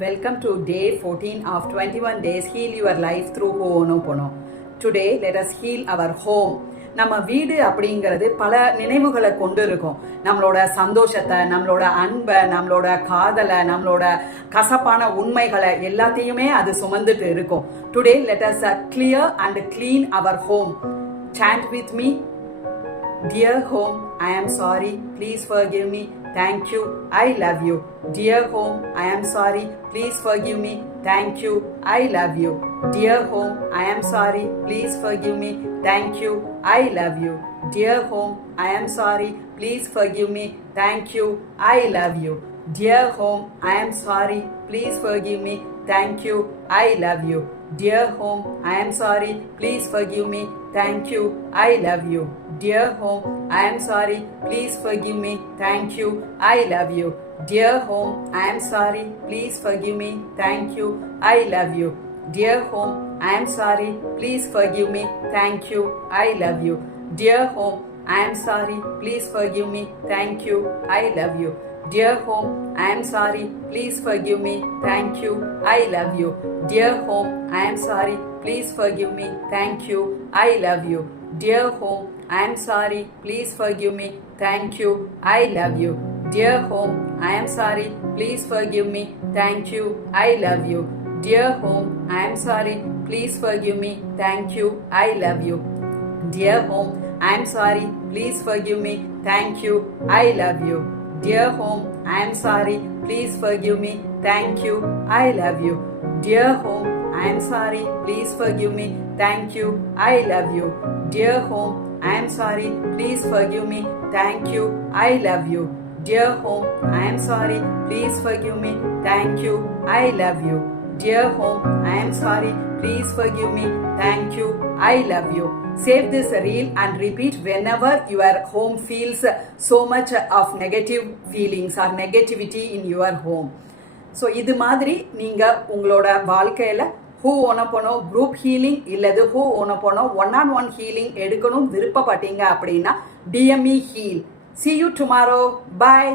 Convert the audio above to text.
Welcome to day 14 of 21 days Heal Your Life through Ho'oponopono. Today, let us heal our home. நம்ம வீடு அப்படிங்கிறது பல நினைவுகளை கொண்டு இருக்கும். நம்மளோட சந்தோஷத்தை, நம்மளோட அன்பை, நம்மளோட காதலை, நம்மளோட கசப்பான உண்மைகளை எல்லாத்தையுமே அது சுமந்துட்டு இருக்கும். Today, let us clear and clean our home. Chant with me. Dear home, I am sorry. Please forgive me. Thank you. I love you. Dear home, I am sorry. Please forgive me. Thank you. I love you. Dear home, I am sorry. Please forgive me. Thank you. I love you. Dear home, I am sorry. Please forgive me. Thank you. I love you. Dear home, I am sorry. Please forgive me. Thank you. I love you. Dear home, I am sorry. Please forgive me. Thank you. I love you. Dear home, I am sorry. Please forgive me. Thank you. I love you. Dear home, I am sorry. Please forgive me. Thank you. I love you. Dear home, I am sorry. Please forgive me. Thank you. I love you. Dear home, I am sorry. Please forgive me. Thank you. I love you. Dear home, I am sorry. Please forgive me. Thank you. I love you. Dear home, I am sorry. Please forgive me. Thank you. I love you. Dear home, I am sorry. Please forgive me. Thank you. I love you. Dear home, I am sorry. Please forgive me. Thank you. I love you. Dear home, I am sorry. Please forgive me. Thank you. I love you. Dear home, I am sorry. Please forgive me. Thank you. I love you. Dear home, I am sorry. Please forgive me. Thank you. I love you. Dear home, I am sorry. Please forgive me. Thank you. I love you. Dear home, I am sorry. Please forgive me. Thank you. I love you. Dear home, I am sorry. Please forgive me. Thank you. I love you. Dear home, I am sorry. Please forgive me. Thank you. I love you. Save this reel and repeat whenever your home feels so much of negative feelings or negativity in your home. So இது மாதிரி நீங்கள் உங்களோட வாழ்க்கையில் ஹோ'oponopono group healing இல்லது ஹோ'oponopono one healing எடுக்கணும் விருப்பப்பட்டீங்க அப்படின்னா DME ஹீல். See you tomorrow. Bye.